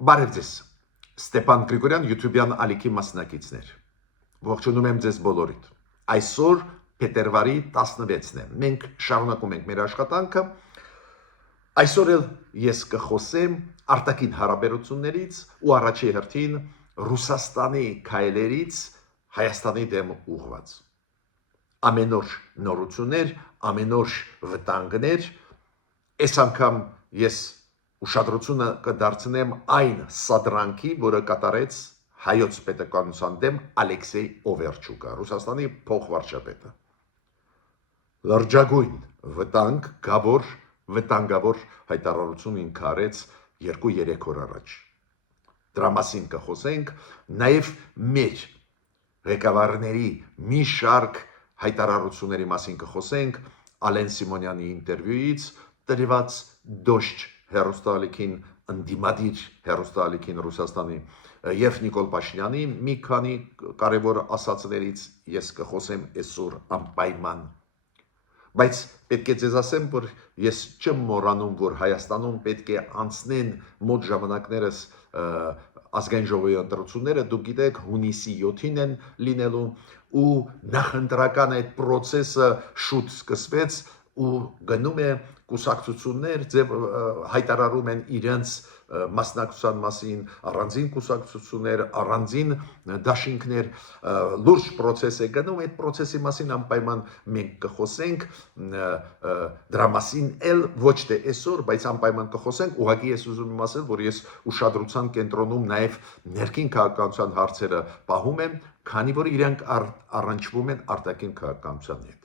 Բարև ձեզ, Ստեփան Գրիգորյան, YouTube-յան ալիքի մասնակիցներ։ Ողջունում եմ ձեզ բոլորիդ։ Այսօր փետրվարի 16-ն է։ Մենք շարունակում ենք մեր աշխատանքը։ Այսօր էլ ես կխոսեմ արտաքին հարաբերություններից ու առաջի հերթին Ռուսաստանի քայլերից Հայաստանի դեմ ուղղված։ Ամեն օր նորություններ, ամեն օր վտանգներ, այս անգամ ես ուշադրությունը կդարձնեմ այն սադրանքի, որը կատարեց հայոց պետականության դեմ Ալեքսեյ Օվերչուկը, Ռուսաստանի փոխվարչապետը։ Լրջագույն վտանգ, վտանգավոր հայտարարություն ինքը արեց 2-3 օր առաջ։ Դրա մասին կխոսենք, նաև մեր ղեկավարների մի շարք հայտարարությունների մասին կխոսենք, Ալեն Սիմոնյանի ինտերվյուից տրված դոշտ հեռուստաալիքին, ընդդիմադիր հեռուստաալիքին Ռուսաստանի եւ Նիկոլ Փաշինյանի մի քանի կարևոր ասացներից ես կխոսեմ այսօր անպայման։ Բայց պետք է ձեզ ասեմ, որ ես չեմ մոռանում, որ Հայաստանում պետք է անցնեն մոտ ժամանակներս ազգային ժողովի ընտրությունները, դուք գիտեք, հունիսի 7-ին են լինելու ու նախընտրական այդ process-ը շուտ սկսվեց ու գնում է կուսակցություններ հայտարարում են իրենց մասնակցության մասին, առանձին կուսակցություններ, առանձին դաշինքներ, լուրջ process է գնում, այդ process-ի մասին անպայման մենք կխոսենք, դրա մասին էլ ոչ թե այսօր, բայց անպայման կխոսենք, ուղղակի ես ուզում եմ ասել, որ ես ուշադրության կենտրոնում նաև ներքին քաղաքականության հարցերը պահում եմ, քանի որ իրենք առնչվում են արտաքին քաղաքականության հետ։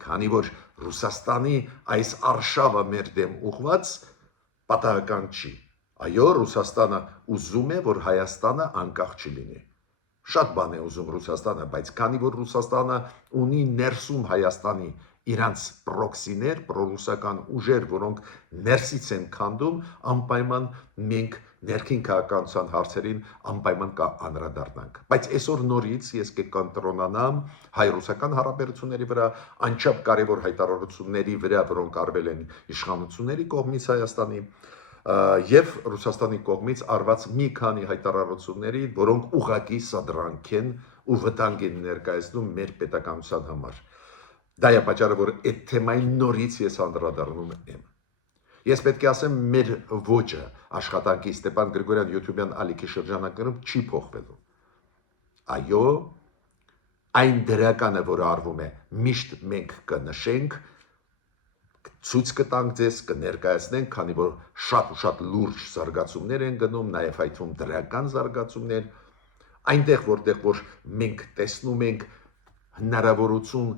Քանի որ Ռուսաստանի այս արշավը մեր դեմ ուղղված պատահական չի։ Այո, Ռուսաստանը ուզում է, որ Հայաստանը անկախ չլինի։ Շատ բան է ուզում Ռուսաստանը, բայց քանի որ Ռուսաստանը ունի ներսում Հայաստանի իրանց պրոքսիներ, պրոռուսական ուժեր, որոնք ներսից են քանդում, անպայման մենք ներքին քաղաքականության հարցերին անպայման անդրադառնանք։ Բայց այսօր նորից ես կկենտրոնանամ հայ-ռուսական հարաբերությունների վրա, անչափ կարևոր հայտարարությունների վրա, որոնք արվել են իշխանությունների կողմից Հայաստանի եւ Ռուսաստանի կողմից արված մի քանի հայտարարությունների, որոնք ուղղակի սադրանք են ու վտանգ են ներկայացնում մեր պետականության համար։ Դա է պատճառը, որ այդ թեմային նորից ես անդրադառնում եմ։ Ես պետք է ասեմ, մեր ոճը աշխատանքի Ստեփան Գրիգորյան YouTube-յան ալիքի շրջանակներում չի փոխվելու։ Այո, այն դրականը, որը արվում է, միշտ մենք կնշենք, ցույց կտանք ձեզ, կներկայացնենք, քանի որ շատ ու շատ լուրջ զարգացումներ են գնում, նաև հայտվում դրական զարգացումներ, այնտեղ որ մենք տեսնում ենք հնարավորություն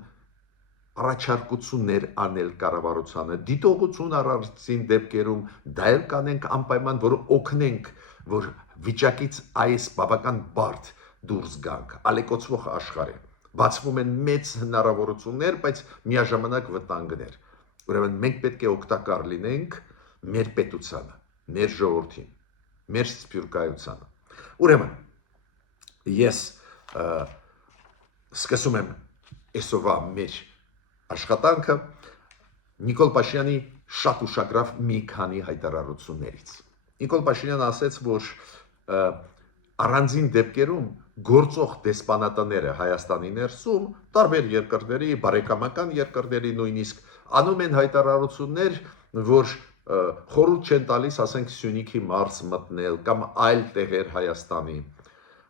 առաջարկություններ անել կառավարությանը, դիտողություն առանձին դեպքերում, դա էլ կանենք անպայման, որ օգնենք, որ վիճակից այս բավական բարդ դուրս գանք, ալեկոծվող աշխարհ է, բացվում են մեծ հնարավորություններ, բայց միաժամանակ վտանգներ։ Ուրեմն մենք պետք է օգտակար լինենք մեր պետությանը, մեր ժողովրդին, մեր սփյուռքայությանը։ Ուրեմն ես սկսում եմ այսօրվա մեր աշխատանքը Նիկոլ Փաշինյանի շատ ուշագրավ մի քանի հայտարարություններից։ Նիկոլ Փաշինյանը ասաց, որ առանձին դեպքերում գործող դեսպանատները Հայաստանի ներսում, տարբեր երկրների, բարեկամական երկրների նույնիսկ անում են հայտարարություններ, որ խորհուրդ չեն տալիս, ասենք Սյունիքի մարզ մտնել կամ այլ տեղեր Հայաստանի։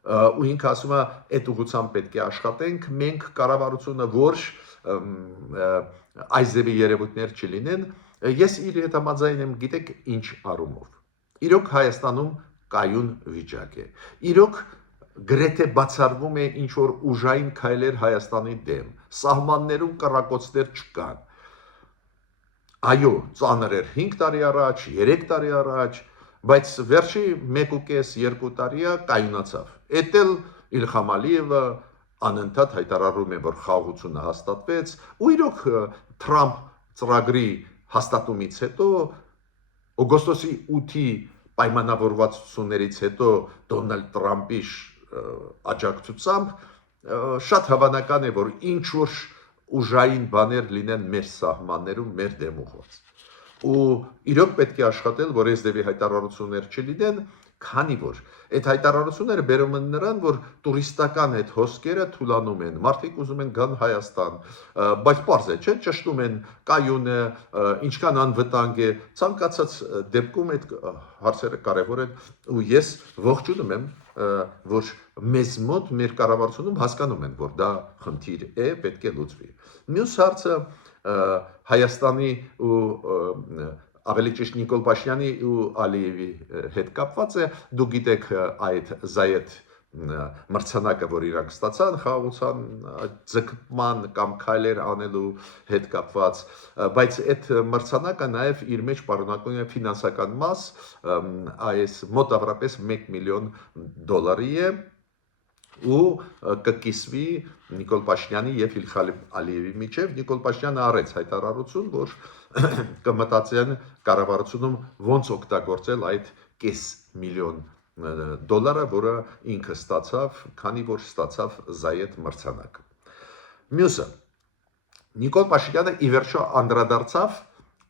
Ու ինքը ասում է, այդ ուղղությամբ պետք է աշխատենք, մենք կառավարությունը որ այս ձևի երևույթներ չլինեն, ես իր հետ համաձայն եմ, գիտեք ինչ առումով։ Իրոք Հայաստանում կայուն վիճակ է։ Իրոք գրեթե բացառվում է ինչ որ ուժային քայլեր Հայաստանի դեմ, սահմաններում կռակոցներ չկան։ Այո, ծանր էր 5 տարի առաջ, 3 տարի առաջ, բայց վերջի 1.5-2 տարիա կայունացավ։ Էդ էլ Իլհամ Ալիևը անընդհատ հայտարարում է, որ խաղաղությունը հաստատվեց, ու իրոք Թրամփ ծրագրի հաստատումից հետո օգոստոսի 8-ի պայմանավորվածություններից հետո Դոնալդ Տրամփի աջակցությամբ շատ հավանական է, որ ինչ որ ուժային բաներ լինեն մեր սահմաններում, մեր դեմ ուղղված։ Ու իրոք պետք է աշխատել, որ այս դեպի հայտարարություններ չլինեն, Քանի որ այդ հայտարարությունները բերում են նրան, որ տուրիստական այդ հոսքերը թուլանում են, մարդիկ ուզում են գան Հայաստան, բայց պարզ է, չէ, ճշտում են կայուն է, ինչքան անվտանգ է, ցանկացած դեպքում այդ հարցերը կարևոր են ու ես ողջունում եմ, որ մեզ մոտ մեր կառավարությունում հասկանում են, որ դա խնդիր է, պետք է լուծվի։ Մյուս հարցը Հայաստանի ու ավելի ճիշտ Նիկոլ Փաշինյանի ու Ալիևի հետ կապված է, դու գիտեք այդ Զայեդ մրցանակը, որ իրանք ստացան խաղաղության ձգման կամ քայլեր անելու հետ կապված, բայց այդ մրցանակը նաև իր մեջ պարունակում է ֆինանսական մաս, այս մոտավորապես $1 միլիոն է ու կկիսվի Նիկոլ Փաշինյանի եւ Իլխան Ալիևի միջև Նիկոլ Փաշինյանը արեց հայտարարություն, որ կմտածեն կառավարությունում ոնց օգտագործել այդ $500 միլիոն, որը ինքը ստացավ, քանի որ ստացավ Զայեդ մրցանակը։ Մյուսը Նիկոլ Փաշինյանը ի վերջո անդրադարձավ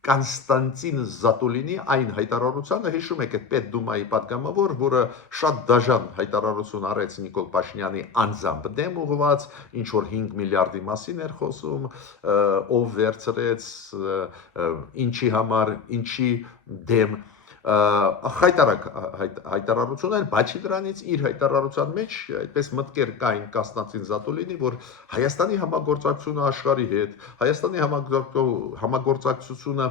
Կոնստանտին Զատուլինի այն հայտարարությանը, հիշում եք այդ Պետդումայի պատգամավոր, որը շատ դաժան հայտարարություն արեց Նիկոլ Փաշինյանի անձամբ դեմ ուղղված, ինչ որ 5 միլիարդի մասին էր խոսում, ով վերցրեց, ինչի համար, ինչի դեմ հայտարարություն էր, բացի դրանից իր հայտարարության մեջ այդպես մտքեր կային Կոնստանտին Զատուլինի, որ Հայաստանի համագործակցությունը աշխարհի հետ, Հայաստանի համագործակցությունը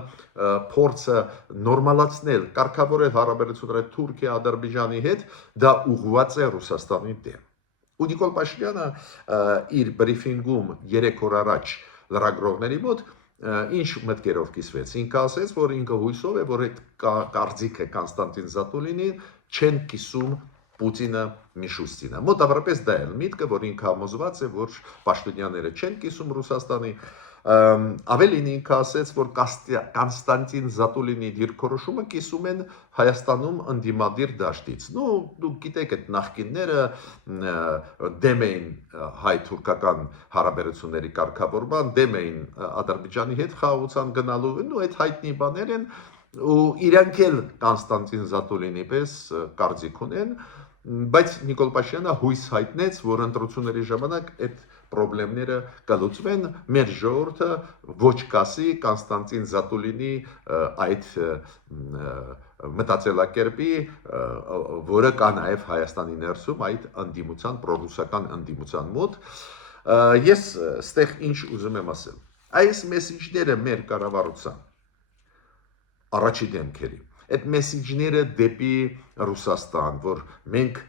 փորձը նորմալացնել, կարգավորել հարաբերությունները Թուրքիա, Ադրբեջանի հետ, դա ուղղված է Ռուսաստանի դեմ։ Ու Նիկոլ Փաշինյանը իր բրիֆինգում 3 օր առաջ լրագրողների մոտ ինչ մտքերով կիսվեց։ Ինքը ասեց, որ ինքը հույսով է, որ այդ կարծիքը Կոնստանտին Զատուլինին չեն կիսում Պուտինը Միշուստինը։ Մոտավորապես դա է միտքը, որ ինքը համոզված է, որ պաշտոնյաները չեն կիսում Ռուսաստանի, ավելին ինքը ասեց, որ Կոնստանտին Զատուլինի դիրքորոշումը կիսում են Հայաստանում ընդդիմադիր դաշտից։ Դուք գիտեք, այդ նախկինները դեմ էին հայ-թուրքական հարաբերությունների կարգավորման, դեմ էին Ադրբեջանի հետ խաղաղության գնալու, այդ հայտնի բաներ են, ու իրանք էլ Կոնստանտին Զատուլինի պես կարծիք ունեն, բայց Նիկոլ Փաշինյանը հույս հայտնեց, որ ընտրությունների ժամանակ այդ պրոբլեմները կլուծվեն, մեր ժողովուրդը ոչ կասի Կոնստանտին Զատուլինի այդ մտածելակերպի, որը կա նաև Հայաստանի ներսում այդ ընդդիմության, պրոռուսական ընդդիմության մոտ։ Ես ստեղ ինչ ուզում եմ ասել։ Այս մեսիջները մեր կառավարության առաջի դեմքերի, այդ մեսիջները դեպի Ռուսաստան, որ մենք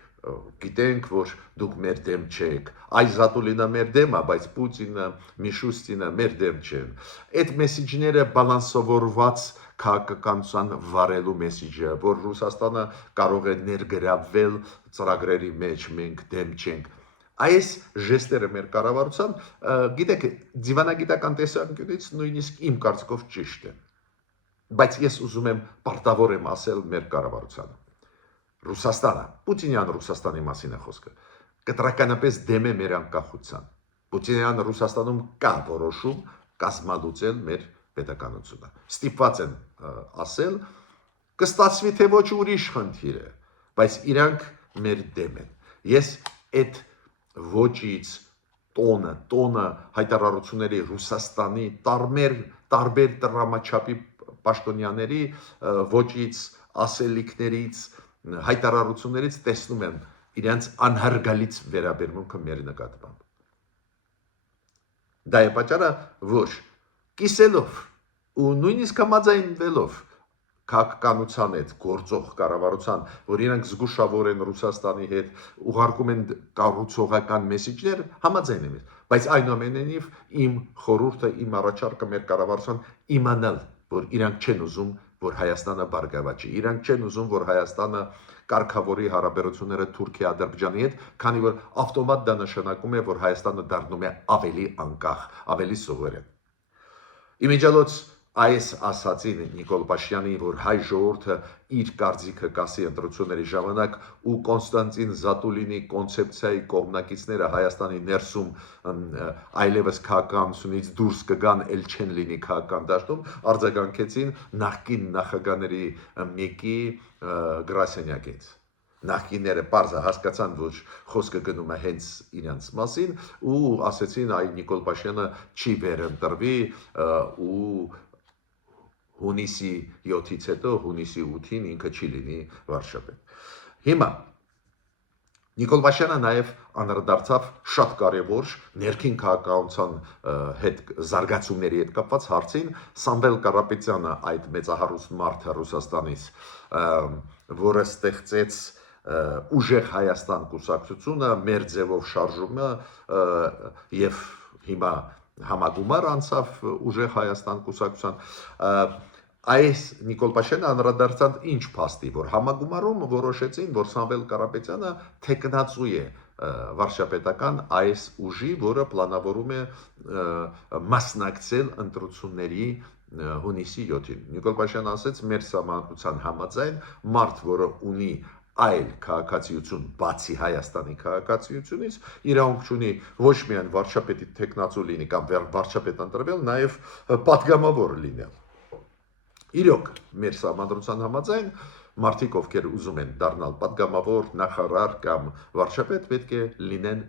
գիտենք, որ դուք մեր դեմ չեք, այս Զատուլինը մեր դեմ է, բայց Պուտինը, Միշուստինը մեր դեմ չեն։ Այդ մեսիջները բալանսավորված քաղաքականության վարելու մեսիջը, որ Ռուսաստանը կարող է ներգրավվել ծրագրերի մեջ, մենք դեմ չենք։ Այս ժեստերը մեր կառավարության, գիտեք, դիվանագիտական տեսանկյունից նույնիսկ իմ կարծիքով ճիշտ են։ Բայց ես ուզում եմ պարտավոր եմ ասել մեր կառավարությանը։ Ռուսաստանը, Պուտինյան Ռուսաստանի մասին է խոսքը, կտրականապես դեմ է մեր անկախության։ Պուտինյան Ռուսաստանում կա որոշում կազմալուծել մեր պետականությունը։ Ստիպված են ասել, կստացվի թե ոչ ուրիշ խնդիր է, բայց իրանք մեր դեմ են։ Ես այդ ոճից տոնը հայտարարությունների Ռուսաստանի տարբեր տրամաչափի պաշտոնյաների ոճից, ասելիքներից, հայտարարություններից տեսնում եմ իրենց անհարգալից վերաբերմունքը մեր նկատմամբ։ Դա է պատճառը, որ կիսելով ու նույնիսկ համաձայնվելով քաղաքականության հետ գործող կառավարության, որ իրենք զգուշավոր են Ռուսաստանի հետ, ուղարկում են կառուցողական մեսիջներ, համաձայն եմ, բայց այնուամենայնիվ իմ խորհուրդը, իմ առաջարկը մեր կառավարության իմանալ, որ իրանք չեն ուզում, որ Հայաստանը բարգավաճի, իրանք չեն ուզում, որ Հայաստանը կարգավորի հարաբերությունները Թուրքիա-Ադրբեջանի հետ, քանի որ ավտոմատ դա նշանակում է, որ Հայաստանը դառնում է ավելի անկախ, ավելի սովորեն։ Իմիջիալոց այս ասացին Նիկոլ Փաշինյանի, որ հայ ժողովուրդը իր կարծիքը կասի ընտրությունների ժամանակ ու Կոնստանտին Զատուլինի կոնցեպցիայի կողմնակիցները Հայաստանի ներսում այլևս քաղաքականությունից դուրս կգան, ել չեն լինի քաղաքական դաշտում, արձագանքեցին նախկին նախագահների մեկի գրասենյակից։ նախկինները պարզը հասկացան, որ խոսքը գնում է հենց իրենց մասին ու ասեցին այ Նիկոլ Փաշինյանը չի վերընտրվի ու հունիսի 7-ից հետո հունիսի 8-ին ինքը չի լինի վարչապետ։ Հիմա Նիկոլ Փաշինյանը նաև անդրադարձավ շատ կարևոր ներքին քաղաքականության հետ զարգացումների հետ կապված հարցին Սամվել Կարապետյանը այդ մեծահարուստ մարդը Ռուսաստանից, որը ստեղծեց ուժեղ Հայաստան կուսակցությունը, մեր ձևով շարժումը եւ հիմա համագումար անցավ ուժեղ Հայաստան կուսակցության Այս Նիկոլ Փաշինյանը անդրադարձան ինչ փաստի, որ համագումարում որոշեցին, որ Սամվել Կարապետյանը թեկնածու է վարչապետական այս ուժի, որը պլանավորում է մասնակցել ընտրությունների հունիսի 7-ին։ Նիկոլ Փաշինյանը ասաց, մեր սահմանության համաձայն մարդ, որը ունի այլ քաղաքացիություն բացի Հայաստանի քաղաքացիությունից, իրավունք ունի ոչ միայն վարչապետի թեկնածու լինի կամ վարչապետ ընտրվել, նաև պատգամավոր լինել։ Իրոք, մեր սահմանադրության համաձայն մարդիկ, ովքեր ուզում են դառնալ պատգամավոր, նախարար կամ վարչապետ, պետք է լինեն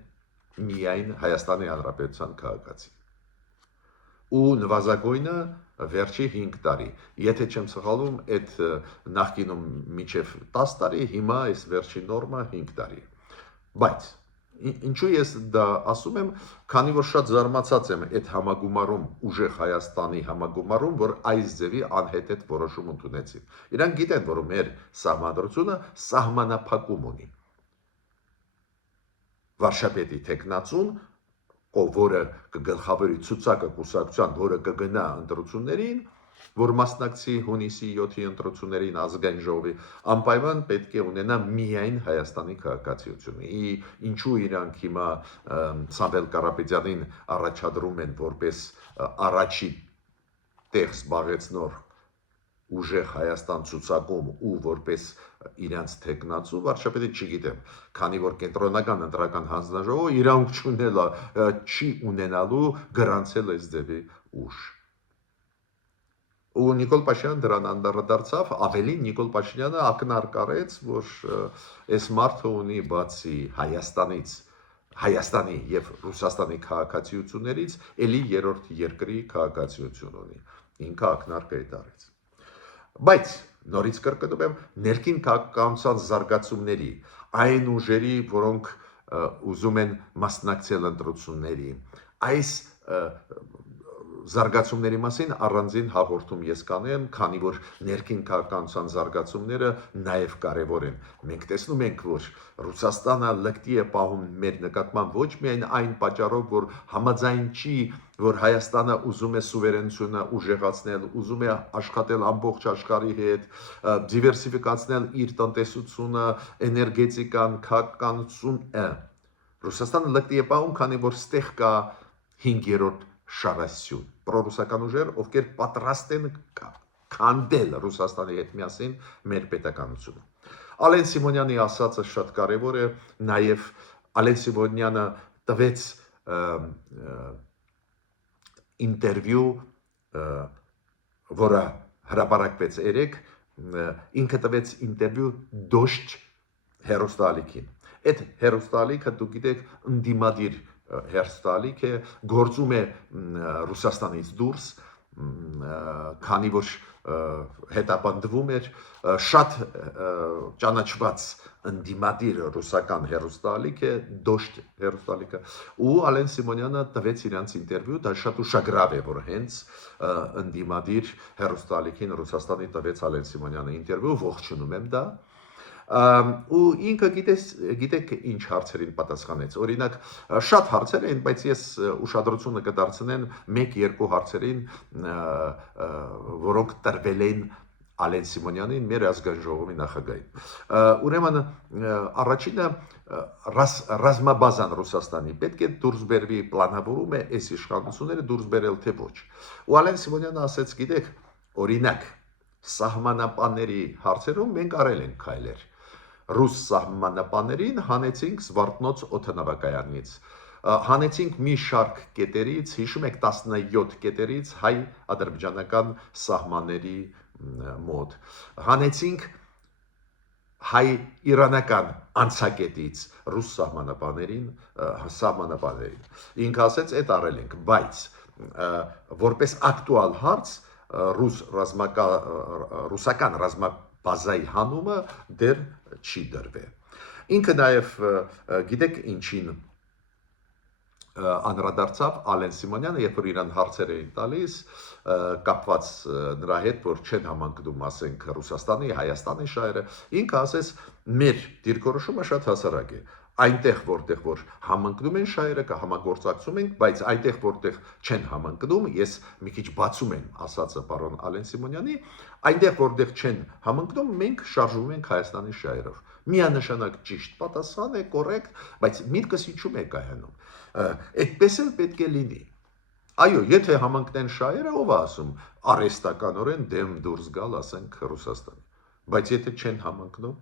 միայն Հայաստանի Հանրապետության քաղաքացի։ Ու նվազագույնը վերջի 5 տարի։ Եթե չեմ սխալվում, այդ նախկինում մինչև 10 տարի, հիմա այս վերջի նորմը 5 տարի։ Բայց ինչու ես դա ասում եմ, քանի որ շատ զարմացած եմ այդ համագումարում, ուժեղ Հայաստանի համագումարում, որ այս ձևի անհետ որոշում ընդունեցին։ Իրանք գիտեն, որ մեր սահմանադրությունը սահմանափակում ունի։ Վարչապետի թեկնածուն, որը կգլխավորի ցուցակը կուսակցության, որը կգնա ընտրություններին, որ մասնակցի հունիսի 7-ի ընտրություններին ազգային ժողովի, անպայման պետք է ունենա միայն Հայաստանի քաղաքացիությունը։ Ինչու իրանք հիմա Սամվել Կարապետյանին առաջադրում են որպես առաջի տեղ զբաղեցնող ուժեղ Հայաստան ցուցակում ու որպես իրանց թեկնածու վարչապետի չգիտեմ, քանի որ կենտրոնական ընտրական հանձնաժողովը իրավունք չի ունենալու գրանցել այս ձևի ուժ։ Ու Նիկոլ Փաշինյանը դրան անդրադարձավ, ավելին Նիկոլ Փաշինյանը ակնարկարեց, որ այս մարդը ունի բացի Հայաստանի եւ Ռուսաստանի քաղաքացիություններից էլի երրորդ երկրի քաղաքացիություն ունի։ Ինքը ակնարկը է տարեց։ Բայց նորից կրկնում եմ, ներքին քաղաքականության զարգացումների, այն ուժերի, որոնք ուզում են մասնակցել ընտրությունների, այս զարգացումների մասին առանձին հաղորդում ես կանեմ, քանի որ ներքին քաղաքականության զարգացումները նաև կարևոր են։ Մենք տեսնում ենք, որ Ռուսաստանը լկտի է պահում մեր նկատմամբ ոչ միայն այն պատճառով, որ համաձայն չի, որ Հայաստանը ուզում է սուվերենությունը ուժեղացնել, ուզում է աշխատել ամբողջ աշխարհի հետ, դիվերսիֆիկացնել իր տնտեսությունը, էներգետիկան, քաղաքականությունը։ Ռուսաստանը լկտի է պահում, քանի որ ստեղ կա 5-րդ շարասյուն, պրոռուսական ուժեր, ովքեր պատրաստ են քանդել Ռուսաստանի հետ միասին մեր պետականությունը։ Ալեն Սիմոնյանի ասածը շատ կարևոր է, նաև Ալեն Սիմոնյանը տվեց ինտերվյու, որը հրապարակվեց երեկ, ինքը տվեց ինտերվյու Դոշտ հեռուստաալիքին։ Այդ հեռուստաալիքը դուք գիտեք ընդդիմադիր հերստալիք է, գործում է Ռուսաստանից դուրս, քանի որ հետապնդվում էր շատ ճանաչված ընդդիմադիր ռուսական հերոստալիք է, Դոշտ հերոստալիքը, ու Ալեն Սիմոնյանը տվեց իրանց ինտերվյու, դա շատ ուշագրավ է, որ հենց ընդդիմադիր հերոստալիքին Ռուսաստանի տվեց Ալեն Սիմոնյանը ինտերվյու, ողջունում եմ դա, ու ինքը գիտեք ինչ հարցերին պատասխանեց, օրինակ շատ հարցեր են, բայց ես ուշադրությունը կդարձնեմ 1-2 հարցերին, որոնք տրվել են Ալեն Սիմոնյանին, մեր ազգային ժողովի նախագահին։ Ուրեմն առաջինը ռազմաբազան Ռուսաստանի պետք է դուրս բերվի, պլանավորում է այս իշխանությունները դուրս բերել թե ոչ։ Ու Ալեն Սիմոնյանը ասաց, գիտեք, օրինակ սահմանապանների հարցերում մենք արել ենք քայլեր։ Ռուս սահմանապաներին հանեցինք Զվարթնոց օդանավակայանից, հանեցինք մի շարք կետերից, հիշում եք 17 կետերից հայ-ադրբեջանական սահմանների մոտ, հանեցինք հայ-իրանական անցակետից ռուս սահմանապաներին։ Ինքը ասեց, այդ արել ենք, բայց որպես ակտուալ հարց ռուսական ռազմաբազայի հանումը դեռ չի դրվել։ Ինքը նաև գիտեք ինչին անդրադարձավ Ալեն Սիմոնյանը, երբ որ իրան հարցեր էին տալիս, կապված նրա հետ, որ չեն համընկնում, ասենք, Ռուսաստանի, Հայաստանի շահերը, ինքը ասեց, մեր դիրքորոշումը շատ հասարակ է։ Այնտեղ, որտեղ որ համընկնում են շահերը, կհամագործակցում ենք, բայց այնտեղ, որտեղ չեն համընկնում, ես մի քիչ բացում եմ ասածը պարոն Ալեն Սիմոնյանի, այնտեղ, որտեղ չեն համընկնում, մենք շարժվում ենք Հայաստանի շահերով։ Միանշանակ ճիշտ պատասխան է, կոռեկտ, բայց միտքս ինչու՞մ է կայանում։ Այդպես էլ պետք է լինի։ Այո, եթե համընկնեն շահերը, ով է ասում, արհեստականորեն դեմ դուրս գալ, ասենք, Ռուսաստանի։ Բայց եթե չեն համընկնում,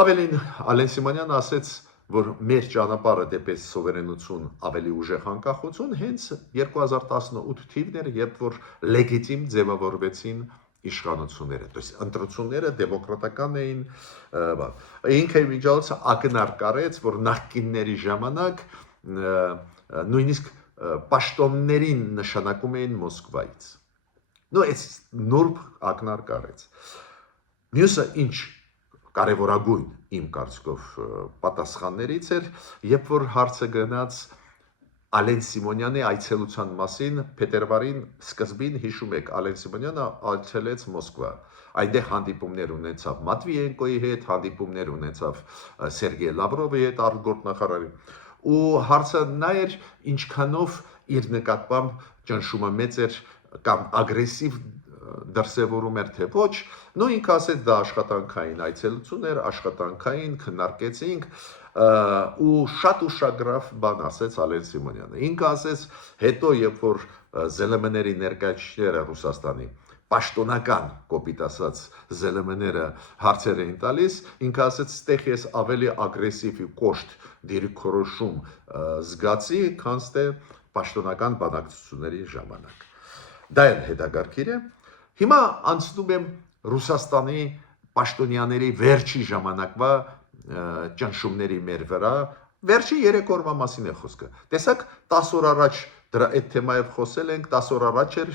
ավելին Ալեն Սիմոնյանը ասեց, որ մեր ճանապարհը դեպի սովերենություն, ավելի ուժեղ անկախություն հենց 2018 թիվն էր, երբ որ լեգիտիմ ձևավորվեցին իշխանությունները, то есть ընտրությունները դեմոկրատական էին, ինքը միջից ակնարկարեց, որ նախկինների ժամանակ նույնիսկ պաշտոններին նշանակում էին Մոսկվայից։ Նո, այս նուրբ ակնարկարեց։ Մյուսը ինչ կարևորագույն իմ կարծիքով պատասխաններից էր, երբ որ հարցը գնաց Ալեն Սիմոնյանի այցելության մասին, փետրվարին սկզբին հիշում եք, Ալեն Սիմոնյանը այցելեց Մոսկվա։ Այնտեղ հանդիպումներ ունեցավ Մատվիենկոյի հետ, հանդիպումներ ունեցավ Սերգեյ Լավրովի հետ, արտգործնախարարի։ Ու հարցը նա էր, ինչքանով իր նկատմամբ ճնշումը մեծ էր կամ ագրեսիվ դրսևորում էր թե ոչ, նո ինքը ասեց դա աշխատանքային այցելություն էր, աշխատանքային քննարկեցինք ու շատ ուշագրավ բան ասեց Ալեն Սիմոնյանը։ Ինքը ասեց, հետո երբ որ ԶԼՄ-ների ներկայացուցիչները Ռուսաստանի պաշտոնական կոպիտ ասած ԶԼՄ-ները հարցեր էին տալիս, ինքը ասեց, ստեղ ես ավելի ագրեսիվ ու կոշտ դիրքորոշում զգացի, քան թե պաշտոնական բանակցությունների ժամանակ։ Դա էլ հետագարկիր է։ Հիմա անցնում եմ Ռուսաստանի պաշտոնյաների վերջի ժամանակվա ճնշումների մեր վրա, վերջի 3 օրվա մասին է խոսքը։ Տեսակ 10 օր առաջ դրա այդ թեմայով խոսել ենք, 10 օր առաջ էր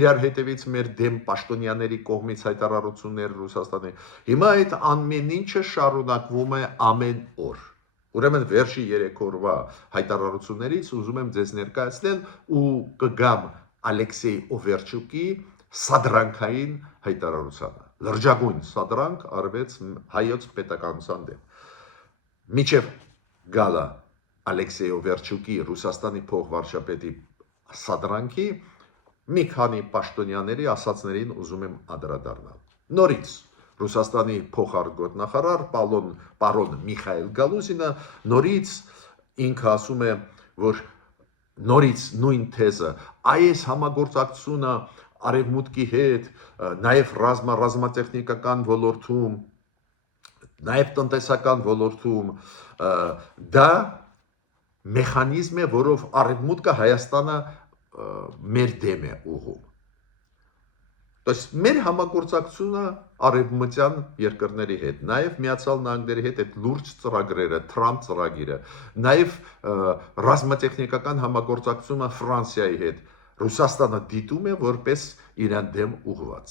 իրար հետևից մեր դեմ պաշտոնյաների կողմից հայտարարություններ Ռուսաստանի։ Հիմա այդ ամեն ինչը շարունակվում է ամեն օր։ Ուրեմն վերջի 3 օրվա հայտարարություններից ուզում եմ ձեզ ներկայացնել ու կգամ Ալեքսեյ Օվերչուկի սադրանքային հայտարարությանը։ Լրջագույն սադրանք արվեց հայոց պետականության դեմ։ Միջև գալա Ալեքսեյ Օվերչուկի Ռուսաստանի փոխվարչապետի սադրանքի մի քանի պաշտոնյաների ասածներին ուզում եմ անդրադառնալ։ Նորից Ռուսաստանի փոխարտգործնախարար պարոն Միխայել Գալուզինը նորից ինքը ասում է, որ նորից նույն թեզը, այս համագործակցությունը արևմուտքի հետ, նաև ռազմատեխնիկական ոլորտում, նաև տնտեսական ոլորտում, դա մեխանիզմ է, որով արևմուտքը Հայաստանը մեր դեմ է ուղղում։ То есть մեր համագործակցությունը արևմտյան երկրների հետ, նաև Միացյալ Նահանգների հետ այդ լուրջ ծրագրերը, Թրամփ ծրագիրը, նաև ռազմատեխնիկական համագործակցությունը Ֆրանսիայի հետ, Ռուսաստանը դիտում է որպես իրան դեմ ուղղված։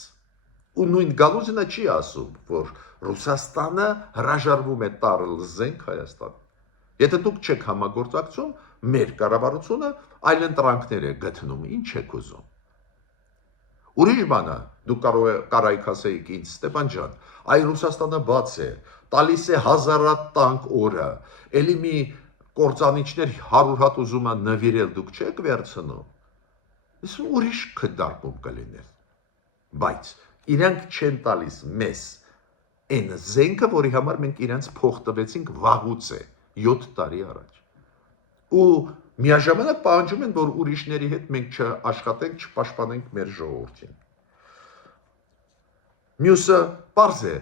Ու նույն Գալուզինը չի ասում, որ Ռուսաստանը հրաժարվում է տալ զենք Հայաստան։ Եթե դուք չեք համագործակցում, մեր կառավարությունը այլընտրանքներ է գտնում, ինչ եք ուզում։ Ուրիշ բանը, դուք կարայք ասեիք ինձ, Ստեփան ջան, այ Ռուսաստանը բաց է, տալիս է 1000 տանկ օրը, էլի մի կործանիչներ 100 հատ ուզում է նվիրել, դուք չեք վերցնում։ Ես ուրիշ քննարկում կլիներ։ Բայց իրանք չեն տալիս մեզ այն զենքը, որի համար մենք իրենց փող տվեցինք վաղուց է, 7 տարի առաջ։ Ու միաժամանակ պահանջում են, որ ուրիշների հետ մենք չաշխատենք, չպաշտպանենք մեր ժողովրդին։ Մյուսը պարզ է,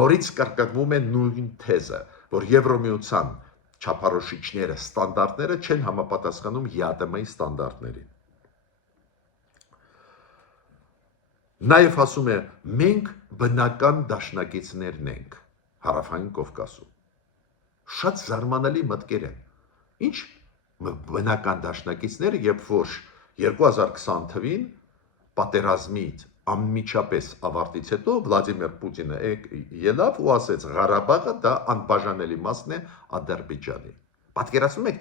նորից կրկնվում է նույն թեզը, որ Եվրոմիության չափորոշիչները, ստանդարտները չեն համապատասխանում ԵԱՏՄ-ի ստանդարտներին։ Նաև ասում է, մենք բնական դաշնակիցներն ենք Հարավային Կովկասում։ Շատ զարմանալի մտքեր են։ Ինչ բնական դաշնակիցները, երբ որ 2020 թվին պատերազմից անմիջապես ավարտից հետո Վլադիմիր Պուտինը ելավ ու ասեց Ղարաբաղը դա անբաժանելի մասն է Ադրբեջանի։ Պատկերացնում եք,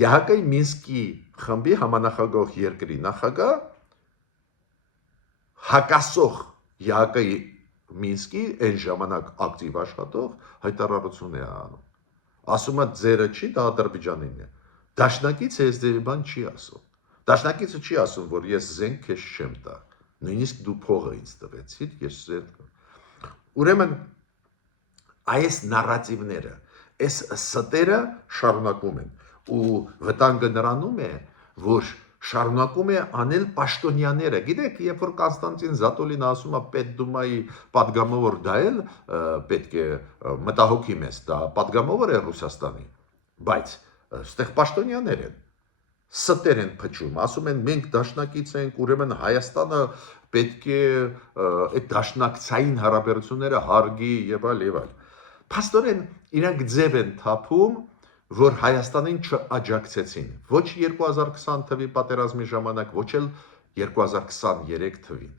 ԵՀԿ-ի Մինսկի խմբի համանախագահ երկրի նախագահ հակասող ԵՀԿ-ի Մինսկի այն ժամանակ ակտիվ աշխատող հայտարարություն է անում։ Ասում է ձերը չի, դա Ադրբեջանին է։ Դաշնակիցը այս ձերի բան չի ասում։ Դաշնակիցը չի ասում, որ ես զենք քեզ չեմ տա։ Նույնիսկ դու փողը ինձ տվեցիր, ես զենք։ Ուրեմն այս նարատիվները, այս ստերը շարունակում են ու վտանգը նրանում է, որ շարունակում է անել պաշտոնյաները։ Գիտեք, երբ որ Կոնստանտին Զատոլին ասում է Պետդումայի падգամավոր դա էլ պետք է մտահոգի մեզ, դա падգամավոր է Ռուսաստանի, բայց այստեղ պաշտոնյաներ են, ստեր են փչում, ասում են մենք դաշնակից ենք, ուրեմն Հայաստանը պետք է այդ դաշնակցային հարաբերությունները հարգի եւ այլ եւ այլ։ Փաստորեն իրանք ձև են թափում, որ Հայաստանին չաջակցեցին, ոչ 2020 թվի պատերազմի ժամանակ, ոչ էլ 2023 թվին։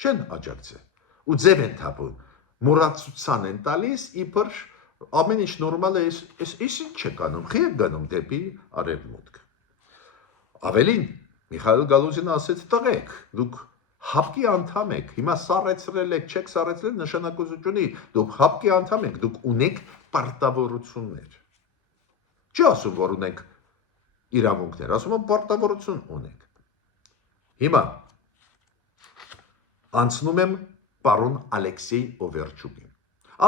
Չեն աջակցել։ Ու ձև են թափում, մոռացության են տալիս, իբր ամեն ինչ նորմալ է, ինչ չեք անում, խի եք գնում դեպի արևմուտք։ Ավելին, Միխայել Գալուզինը ասեց տղեկ, դուք հապկի անդամ եք, հիմա սառեցրել եք, չեք սառեցրել նշանակություն ունի, դուք հապկի անդամ եք, դուք ունեք պարտավորություններ։ Չի ասում, որ ունենք իրավունքներ, ասում եմ պարտավորություն ունենք։ Հիմա անցնում եմ պարոն Ալեքսեյ Օվերչուկին։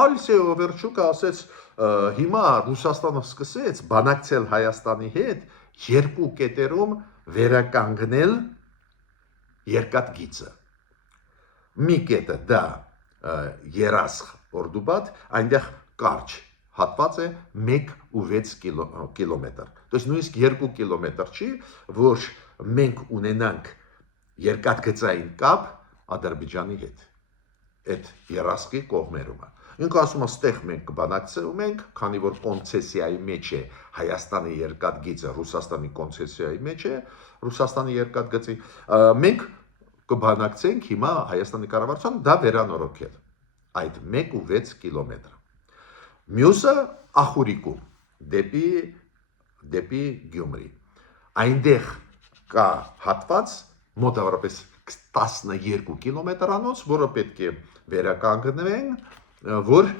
Ալեքսեյ Օվերչուկը ասեց, հիմա Ռուսաստանը սկսեց բանակցել Հայաստանի հետ երկու կետերում վերականգնել երկաթգիծը։ Մի կետը դա Երասխ Օրդուբադ, այնտեղ կարճ հատված է 1.6 կիլոմետր։ Դες նույնիսկ 2 կիլոմետր չի, որ մենք ունենանք երկաթգծային կապ Ադրբեջանի հետ։ Այդ Երասխի կողմերում է։ Ինքը ասում է, ստեղ մենք կբանակցում ենք, քանի որ կոնցեսիայի մեջ է Հայաստանի երկաթգիծը, Ռուսաստանի կոնցեսիայի մեջ է, Ռուսաստանի երկաթգծի, մենք կբանակցենք հիմա Հայաստանի կառավարության դա վերանորոգել։ Այդ 1.6 կիլոմետր։ Մյուսը Ախուրիկում, դեպի Գյումրի։ Այնտեղ կա հատված մոտավորապես 12 կիլոմետրանոց, որը պետք է վերականգնվեն, որ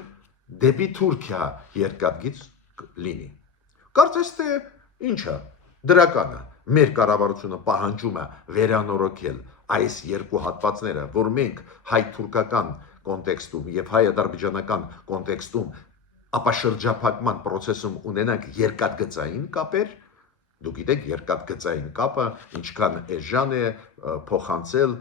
դեպի Թուրքիա երկաթգիծ լինի։ Կարծես թե ինչա, դրական է, մեր կառավարությունը պահանջում է վերանորոգել այս երկու հատվածները, որ մենք հայ-թուրքական կոնտեքստում եւ հայ-ադրբեջանական կոնտեքստում ապաշրջափակման process-ում ունենանք երկաթգծային կապեր, դուք գիտեք երկաթգծային կապը ինչքան էժան է փոխանցել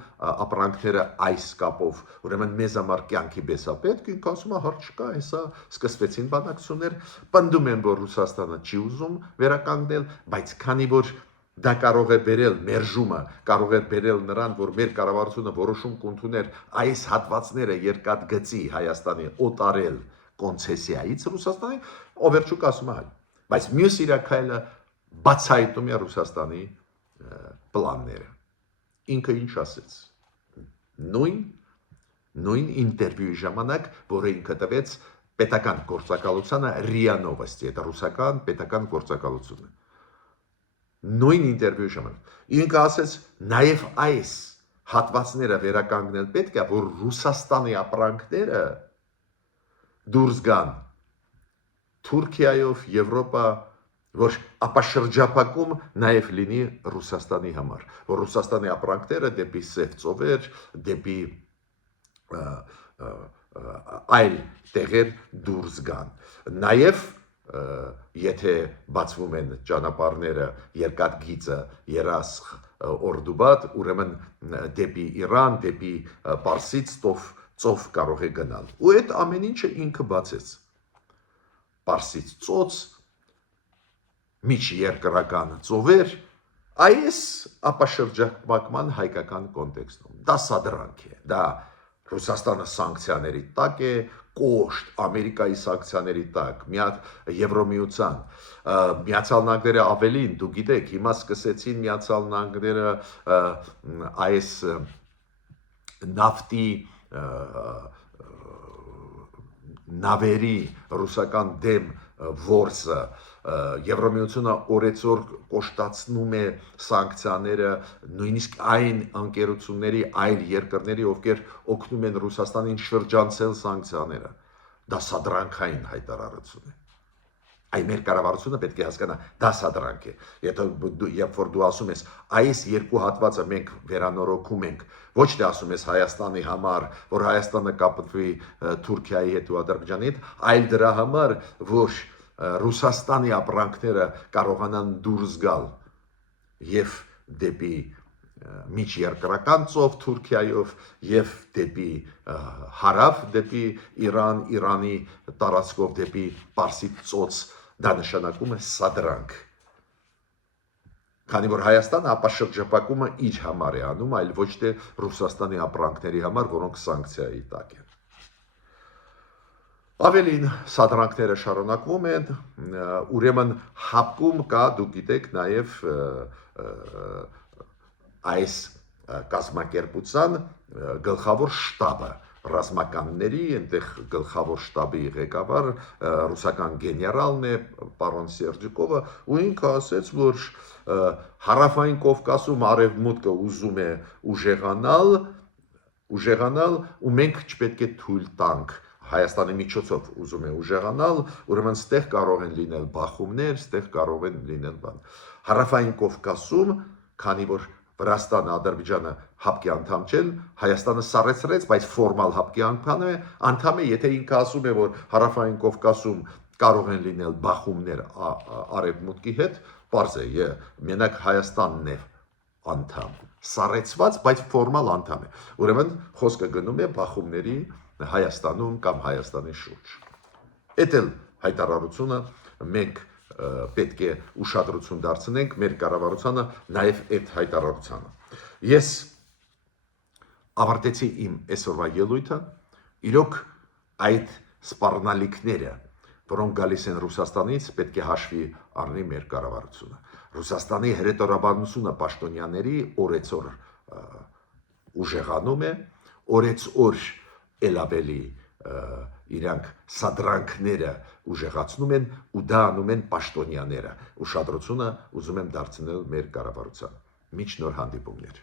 ապրանքները այս կապով, ուրեմն մեզ համար կյանքի պես է պետք, ինքը ասում է հարց չկա, հեսա սկսվեցին բանակցություններ, պնդում են, որ Ռուսաստանը չի ուզում վերականգնել, բայց քանի որ դա կարող է բերել մերժումը, կարող է բերել նրան, որ մեր կառավարությունը որոշում կընդուներ այս հատվածները երկաթգծի Հայաստանի օտարել կոնցեսիայից Ռուսաստանի, Օվերչուկ ասում է, բայց մյուս իրաքայլը բացահայտում է Ռուսաստանի պլանները։ Ինքը ինչ ասեց։ Նույն ինտերվյուի ժամանակ, որը ինքը տվեց պետական գործակալությանը ՌԻԱ Նովոստի, դա ռուսական պետական գործակալությունը։ Նույն ինտերվյուի ժամանակ ինքը ասեց, նաև այս հատվածները վերականգնել պետք է, որ Ռուսաստանի ապրանքները դուրս գան Թուրքիայով, Եվրոպա, որ ապաշրջափակում նաև լինի Ռուսաստանի համար, որ Ռուսաստանի ապրանքները դեպի Սև ծովեր, դեպի այլ տեղեր դուրս գան։ Նաև եթե բացվում են ճանապարհները երկաթգիծը Երասխ Օրդուբադ, ուրեմն դեպի Իրան, դեպի Պարսից ծով կարող է գնալ։ Ու այդ ամեն ինչը ինքը բացեց։ Պարսից ծոց, միջերկրական ծովեր, Այս ապաշրջակման հայկական կոնտեքստում դա սադրանք է, դա Ռուսաստանը սանկցիաների տակ է, կոշտ Ամերիկայի սանկցիաների տակ, Եվրոմիության, Միացյալ Նահանգները ավելին, դու գիտեք, հիմա սկսեցին Միացյալ Նահանգները այս նավթի նավերի ռուսական դեմ որսը Եվրոմիությունը օրեցօր կոշտացնում է սանկցիաները նույնիսկ այն ընկերությունների, այլ երկրների, ովքեր օգնում են Ռուսաստանին շրջանցել սանկցիաները, դա սադրանքային հայտարարություն է։ Այ մեր կառավարությունը պետք է հասկանա, դա սադրանք է։ Երբ որ դու ասում ես, այս երկու հատվածը մենք վերանորոգում ենք, ոչ թե ասում ես Հայաստանի համար, որ Հայաստանը կապվի Թուրքիայի հետ ու Ադրբեջանի հետ, այլ դրա համար, որ Ռուսաստանի ապրանքները կարողանան դուրս գալ եւ դեպի միջերկրական ծով Թուրքիայով եւ դեպի հարավ, դեպի Իրան, Իրանի տարածքով դեպի Պարսից ծոց, դա նշանակում է սադրանք։ Քանի որ Հայաստանը ապաշրջապակումը իր համար է անում, այլ ոչ թե Ռուսաստանի ապրանքների համար, որոնք սանկցիայի տակ են։ Ավելին սադրանքները շարունակվում են, ուրեմն հապկում կա, դուք գիտեք, նաև այս կազմակերպության գլխավոր շտաբը ռազմականների, այնտեղ գլխավոր շտաբի ղեկավար ռուսական գեներալն է, պարոն Սերջիկովը, ու ինքը ասեց, որ հարավային Կովկասում արևմուտքը ուզում է ուժեղանալ, ու մենք չպետք է թույլ տանք Հայաստանի միջոցով ուզում է ուժեղանալ, ուրեմն ստեղ կարող են լինել բախումներ, ստեղ կարող են լինել բան։ Հարավային Կովկասում, քանի որ Վրաստանը, Ադրբեջանը հապկի անդամ չեն, Հայաստանը սառեցրեց, բայց ֆորմալ հապկի անդամ է, եթե ինքը ասում է, որ Հարավային Կովկասում կարող են լինել բախումներ արևմուտքի հետ, պարզ է, մենակ Հայաստանն է անդամ, սառեցված, բայց ֆորմալ անդամ է։ Ուրեմն խոսքը գնում է բախումների Հայաստանում կամ Հայաստանի շուրջ։ Էդ էլ հայտարարությունը մենք պետք է ուշադրություն դարձնենք մեր կառավարությանը նաև այդ հայտարարությանը։ Ես ավարտեցի իմ այսօրվա ելույթը, իրոք այդ սպառնալիքները, որոնք գալիս են Ռուսաստանից, պետք է հաշվի առնի մեր կառավարությունը։ Ռուսաստանի հրետորաբանությունը պաշտոնյաների օրեցօր ուժեղանում է, օրեցօր էլ ավելի իրանք սադրանքները ուժեղացնում են ու դա անում են պաշտոնյաները։ Ուշադրությունը ուզում եմ դարձնել մեր կառավարության։ Մինչ նոր հանդիպումներ։